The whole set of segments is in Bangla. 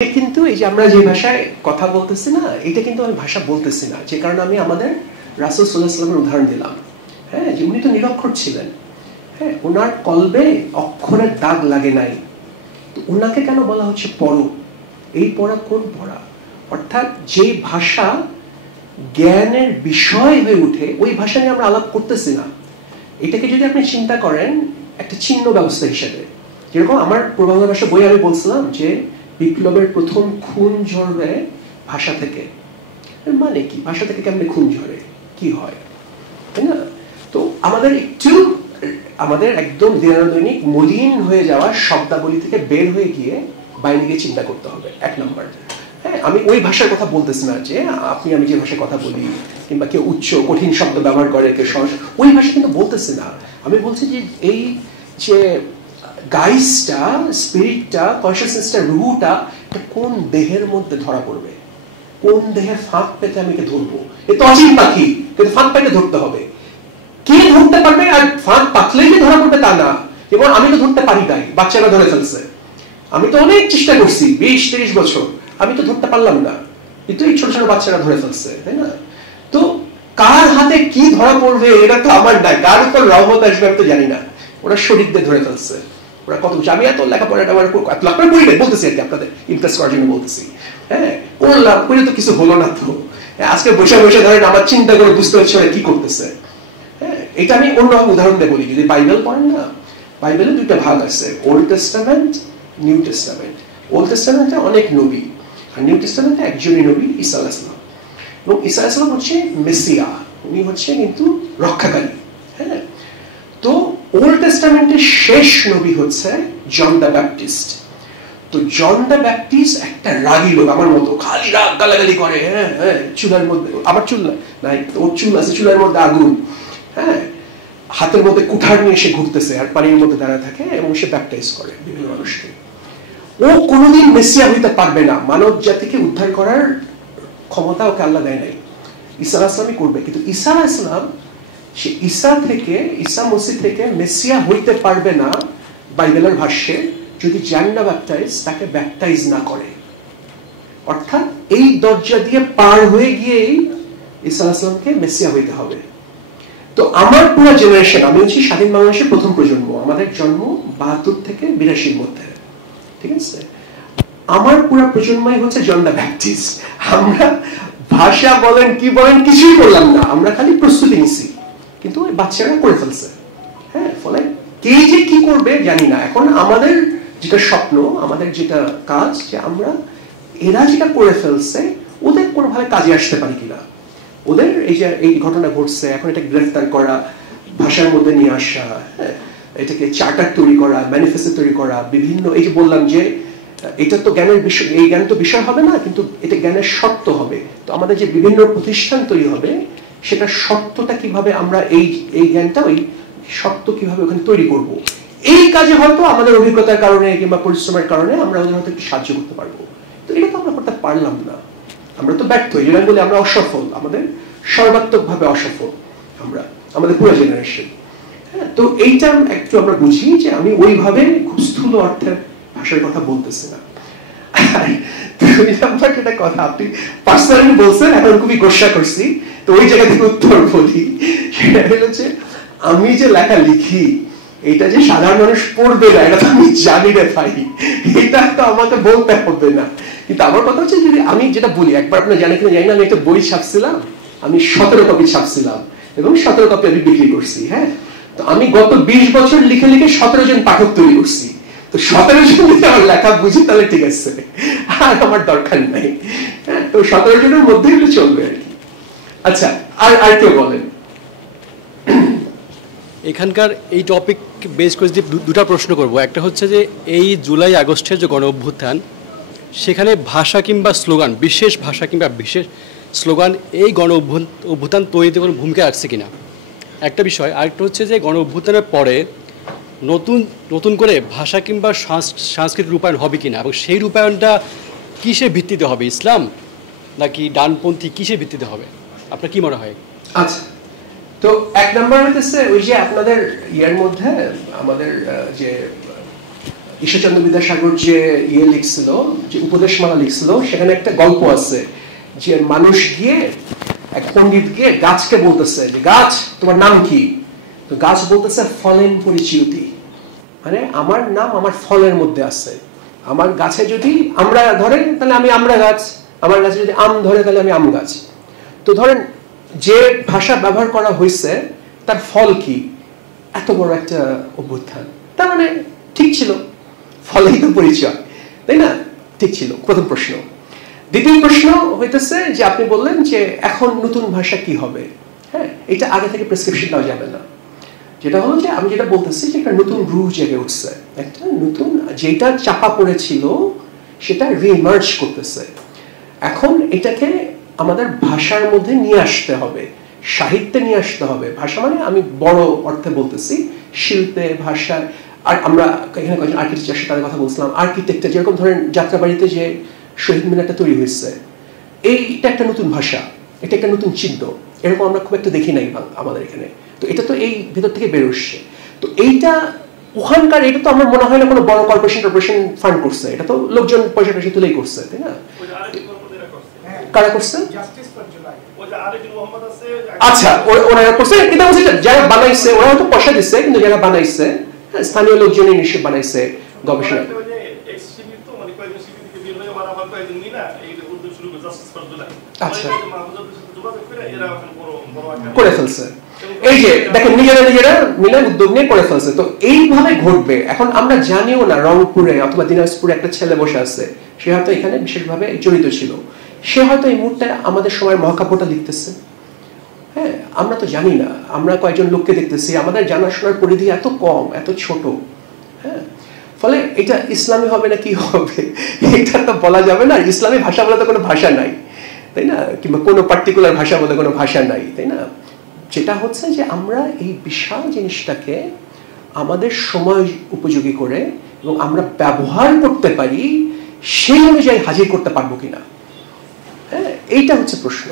কিন্তু এই যে আমরা যে ভাষায় কথা বলতেছি না, এটা কিন্তু আমি ভাষা বলতেছি না, যে কারণে আমি আমাদের রাসূল সাল্লাল্লাহু আলাইহি ওয়াসাল্লামের উদাহরণ দিলাম। হ্যাঁ, যে উনি তো নিরক্ষর ছিলেন, হ্যাঁ, ওনার কলবে অক্ষরের দাগ লাগে নাই, তো ওনাকে কেন বলা হচ্ছে পড়ো? এই পড়া কোন পড়া? অর্থাৎ যে ভাষা জ্ঞানের বিষয় হয়ে উঠে, ওই ভাষা নিয়ে আমরা আলাপ করতেছি না। এটাকে যদি আপনি চিন্তা করেন একটা চিহ্ন ব্যবস্থা হিসেবে, যেরকম আমার প্রবাংলা ভাষা বই আমি বলছিলাম যে বিপ্লবের প্রথম খুন ঝরবে ভাষা থেকে। মানে কি, ভাষা থেকে কেমনে খুন ঝরে, কি হয়, তাই না? তো আমাদের একদম দৈনিক মলিন হয়ে যাওয়া শব্দাবলী থেকে বের হয়ে গিয়ে বাইরে গিয়ে চিন্তা করতে হবে, এক নম্বর। হ্যাঁ, আমি ওই ভাষার কথা বলতেছি না যে আমি যে ভাষায় কথা বলি, কিংবা কেউ উচ্চ কঠিন শব্দ ব্যবহার করে, কেউ সহজ, ওই ভাষা কিন্তু বলতেছি না। আমি বলছি যে এই যে গাইসটা, স্পিরিটটা, কনশাসনেসটা, রুহটা কোন দেহের মধ্যে ধরা পড়বে, কোন দেহে ফাঁক পেতে আমি একে ধরবো। এ তো অচিন পাখি, কিন্তু ফাঁক পেতে ধরতে হবে। কে ধরতে পারবে? আর ফাঁক পাতলেই যে ধরা পড়বে তা না। যেমন আমি তো ধরতে পারি নাই, বাচ্চারা ধরে ফেলছে। আমি তো অনেক চেষ্টা করছি, 20-30 বছর, আমি তো ধরতে পারলাম না, কিন্তু এই ছোট ছোট বাচ্চারা ধরে ফেলছে, তাই না? তো কার হাতে কি ধরা পড়বে এটা তো আমার নাই, কার উপর রহমত আসবে আমি তো জানি না। ওরা শরীরদের ধরে ফেলছে, ওরা কত কিছু। আমি এত লেখাপড়াটা আমার আপনারা পড়ি না, বলতেছি আর কি, আপনাদের ইমপ্রেস করার জন্য বলতেছি। হ্যাঁ, করলাম, করে তো কিছু হলো না। তো আজকে বসে বসে ধরেন আমার চিন্তা করে বুঝতে হচ্ছে ওরা কি করতেছে। হ্যাঁ, এটা আমি অন্য উদাহরণ দিয়ে বলি। যদি বাইবেল পড়েন না, বাইবেলে দুইটা ভাগ আছে, old testament, new testament. Old টেস্টামেন্টে অনেক নবী, আর নিউ টেস্টামেন্টে একজনই নবী, ঈসা আলাইহিস সালাম। এবং ঈসা আলাইহিস সালাম হচ্ছে মেসিয়া, উনি হচ্ছে কিন্তু রক্ষাকারী। হ্যাঁ, তো ওল্ড টেস্টামেন্টের শেষ নবী হচ্ছে জন দ্য ব্যাপটিস্ট। তো জন দ্য ব্যাপটিস্ট একটা রাগী লোক, আমার মতো, খালি রাগ গালাগালি করে। হ্যাঁ হ্যাঁ, চুলার মধ্যে, আবার চুল নাই, ওর চুল আছে, চুলার মধ্যে আগুন। হ্যাঁ, হাতের মধ্যে কুঠার নিয়ে সে ঘুরতেছে আর পানির মধ্যে দাঁড়ায় থাকে, এবং সে ব্যাপটাইজ করে বিভিন্ন মানুষকে। ও কোনোদিন মেসিয়া হইতে পারবে না, মানব জাতিকে উদ্ধার করার ক্ষমতা ওকে আল্লাহ দেয় নাই। ঈসা আলাইহিস সালামই করবে। কিন্তু ঈসা আলাইহিস সালাম, সে ঈসা মসিহ থেকে মেসিয়া হইতে পারবে না বাইবেলের ভাষ্যে, যদি জন দ্য ব্যাপটাইজ তাকে ব্যাপটাইজ না করে। অর্থাৎ এই দরজা দিয়ে পার হয়ে গিয়েই ঈসা আলাইহিস সালামকে মেসিয়া হইতে হবে। তো আমার পুরো জেনারেশন, আমি হচ্ছি স্বাধীন বাংলাদেশের প্রথম প্রজন্ম, আমাদের জন্ম 72 থেকে 82-র মধ্যে, ঠিক আছে? আমার পুরো প্রজন্মই হচ্ছে জন দ্য ব্যাপটিস্ট। আমরা ভাষা বলেন কি বলেন কিছুই করলাম না, আমরা খালি প্রস্তুতি নিছি, কিন্তু ওই বাচ্চারা করে ফেলছে। হ্যাঁ, ফলে কে যে কি করবে জানি না। এখন আমাদের যেটা স্বপ্ন, আমাদের যেটা কাজ, যে আমরা এরা যেটা করে ফেলছে ওদের কোনোভাবে কাজে আসতে পারি কিনা। ওদের এই যে এই ঘটনা ঘটছে, এখন এটা গ্রেফতার করা, ভাষার মধ্যে নিয়ে আসা, হ্যাঁ, এটাকে চার্টার তৈরি করা, ম্যানিফেস্টো তৈরি করা, বিভিন্ন, এই যে বললাম যে এটা তো জ্ঞানের বিষয়, এই জ্ঞান তো বিষয় হবে না, কিন্তু এটা জ্ঞানের শর্ত হবে। তো আমাদের যে বিভিন্ন প্রতিষ্ঠান তৈরি হবে, সেটা শর্তটা কিভাবে আমরা এই জ্ঞানটা, ওই শর্ত কিভাবে ওখানে তৈরি করব, এই কাজে হয়তো আমাদের অভিজ্ঞতার কারণে কিংবা পরিশ্রমের কারণে আমরা ওদের হয়তো একটু সাহায্য করতে পারবো। তো এটা তো আমরা করতে পারলাম না, আমরা তো ব্যর্থ। এই জন্য বলি আমরা অসফল, আমাদের সর্বাত্মকভাবে অসফল আমরা, আমাদের পুরো জেনারেশন। হ্যাঁ, তো এইটা একটু আমরা বুঝি যে আমি ওইভাবে খুব স্থূল অর্থের ভাষার কথা বলতেছি না। যেটা কথা আপনি পার্সোনালি বলছেন, এখন খুবই গোসা করছি, তো ওই জায়গা থেকে উত্তর বলি। সেটা হলো যে আমি যে লেখা লিখি, এটা যে সাধারণ মানুষ পড়বে না, এটা তো আমি জানি রে ভাই, এটা তো আমাকে বলতে হবে না। কিন্তু আমার কথা হচ্ছে, যদি আমি যেটা বলি, একবার আপনার জানে কিনা জানি না, আমি একটা বই ছাপছিলাম, আমি 17 কপি ছাপছিলাম, এবং 17 কপি আমি বিক্রি করছি। হ্যাঁ, তো আমি গত 20 বছর লিখে লিখে 17 জন পাঠক তৈরি করছি। তো 17 জন যদি আমার লেখা বুঝি তাহলে ঠিক আছে, আর আমার দরকার নাই। হ্যাঁ, তো 17 জনের মধ্যে হলে চলবে আর কি। আচ্ছা, আর কেউ বলেন? এখানকার এই টপিক বেস করে যে দুটা প্রশ্ন করব। একটা হচ্ছে যে এই জুলাই আগস্টের যে গণ অভ্যুত্থান, সেখানে ভাষা কিংবা স্লোগান, বিশেষ ভাষা কিংবা বিশেষ স্লোগান এই গণ অভ্যুত্থান তৈরিতে কোনো ভূমিকা রাখছে কিনা, একটা বিষয়। আরেকটা হচ্ছে যে গণ অভ্যুত্থানের পরে নতুন করে ভাষা কিংবা সাংস্কৃতিক রূপায়ণ হবে কিনা, এবং সেই রূপায়ণটা কিসের ভিত্তিতে হবে, ইসলাম নাকি ডানপন্থী, কিসের ভিত্তিতে হবে, আপনার কি মনে হয়? আচ্ছা, তো এক নম্বর হইতেছে ওই যে আপনাদের ইয়ার মধ্যে আমাদের যে ঈশ্বরচন্দ্র বিদ্যাসাগর যে লিখছিল, যে উপদেশমালা লিখছিল, সেখানে একটা গল্প আছে যে মানুষ গিয়ে, এক পণ্ডিত গিয়ে গাছকে বলতেছে যে গাছ তোমার নাম কি? তো গাছ বলতেছে ফলেন পরিচিতি, মানে আমার নাম আমার ফলের মধ্যে আছে। আমার গাছে যদি আমরা ধরেন তাহলে আমি আমরা গাছ, আমার গাছে যদি আম ধরে তাহলে আমি আম গাছ। তো ধরেন যে ভাষা ব্যবহার করা হয়েছে তার ফল কি? এত বড় একটা অভ্যুত্থান। তার মানে ঠিক ছিল, ফলেই তো পরিচয়, তাই না? ঠিক ছিল প্রথম প্রশ্ন। দ্বিতীয় প্রশ্ন হইতেছে যে আপনি বললেন যে এখন নতুন ভাষা কি হবে। হ্যাঁ, এটা আগে থেকে প্রেসক্রিপশন দেওয়া যাবে না। যেটা হলো যে আমি যেটা বলতেছি যে একটা নতুন রূপ জেগে উঠছে, একটা নতুন, যেটা চাপা পড়েছিল সেটা রিমার্জ করতেছে। এখন এটাকে আমাদের ভাষার মধ্যে নিয়ে আসতে হবে, সাহিত্যে নিয়ে আসতে হবে। ভাষা মানে আমি বড় অর্থে বলতেছি, শিল্পে, ভাষা। আর আমরা এখানে কয়েকজন আর্কিটেকচারের সাথে তাদের কথা বলছিলাম, আর্কিটেকচার যেরকম ধরেন যাত্রাবাড়িতে যে শহীদ মিনারটা তৈরি হয়েছে, এইটা একটা নতুন ভাষা, এটা একটা নতুন চিহ্ন। এরকম আমরা খুব একটা দেখি নাই আমাদের এখানে। তো এটা তো এই ভেতর থেকে বেরোচ্ছে। তো এইটা ওখানকার, এটা তো আমার মনে হয় না কোনো বড় কর্পোরেশন ফান্ড করছে, এটা তো লোকজন পয়সা টয়সা তুলেই করছে, তাই না? কারা করছে? আচ্ছা, ওনারা করছে, কিন্তু যারা বানাইছে ওরা হয়তো পয়সা দিচ্ছে, কিন্তু যারা বানাইছে স্থানীয় লোকজনই নিশ্চয় বানাইছে, গবেষণা। আচ্ছা, করে ফেলছে। এই যে দেখেন নিজেরা মিলে উদ্যোগ নিয়ে করে ফেলছে। তো এইভাবে ঘটবে। এখন আমরা জানিও না রংপুরে অথবা দিনাজপুরে একটা ছেলে বসে আছে, সে হয়তো এখানে বিশেষভাবে জড়িত ছিল, সে হয়তো এই মুহূর্তে আমাদের সময়ের মহাকাব্যটা লিখতেছে। হ্যাঁ, আমরা তো জানি না, আমরা কয়েকজন লোককে দেখতেছি, আমাদের জানাশোনার পরিধি এত কম, এত ছোট। হ্যাঁ, ফলে এটা ইসলামী হবে না কি হবে এটা তো বলা যাবে না। ইসলামী ভাষা বলে তো কোনো ভাষা নাই, তাই না? কিংবা কোনো পার্টিকুলার ভাষা বলে কোনো ভাষা নাই, তাই না? যেটা হচ্ছে যে আমরা এই বিশাল জিনিসটাকে আমাদের সময় উপযোগী করে এবং আমরা ব্যবহার করতে পারি সেই অনুযায়ী হাজির করতে পারবো কিনা, হ্যাঁ, এইটা হচ্ছে প্রশ্ন।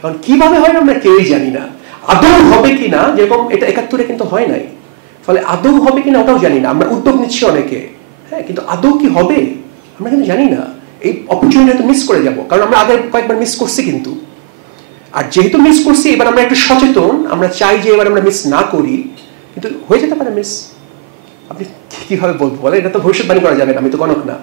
কারণ কিভাবে হয় আমরা কেউই জানি না, আদৌ হবে কিনা। যেরকম এটা ৭১-এ কিন্তু হয় নাই, ফলে আদৌ হবে কিনা ওটাও জানি না। আমরা উদ্যোগ নিচ্ছি অনেকে, হ্যাঁ, কিন্তু আদৌ কি হবে আমরা কিন্তু জানি না। এই অপরচুনিটি তো মিস করে যাব, কারণ আমরা আগে কয়েকবার মিস করছি কিন্তু। আর যেহেতু মিস করছি, এবার আমরা একটু সচেতন, আমরা চাই যে এবার আমরা মিস না করি, কিন্তু হয়ে যেতে পারে মিস। আপনি কিভাবে বলবো বলে, এটা তো ভবিষ্যৎবাণী করা যাবে না, আমি তো গণক না।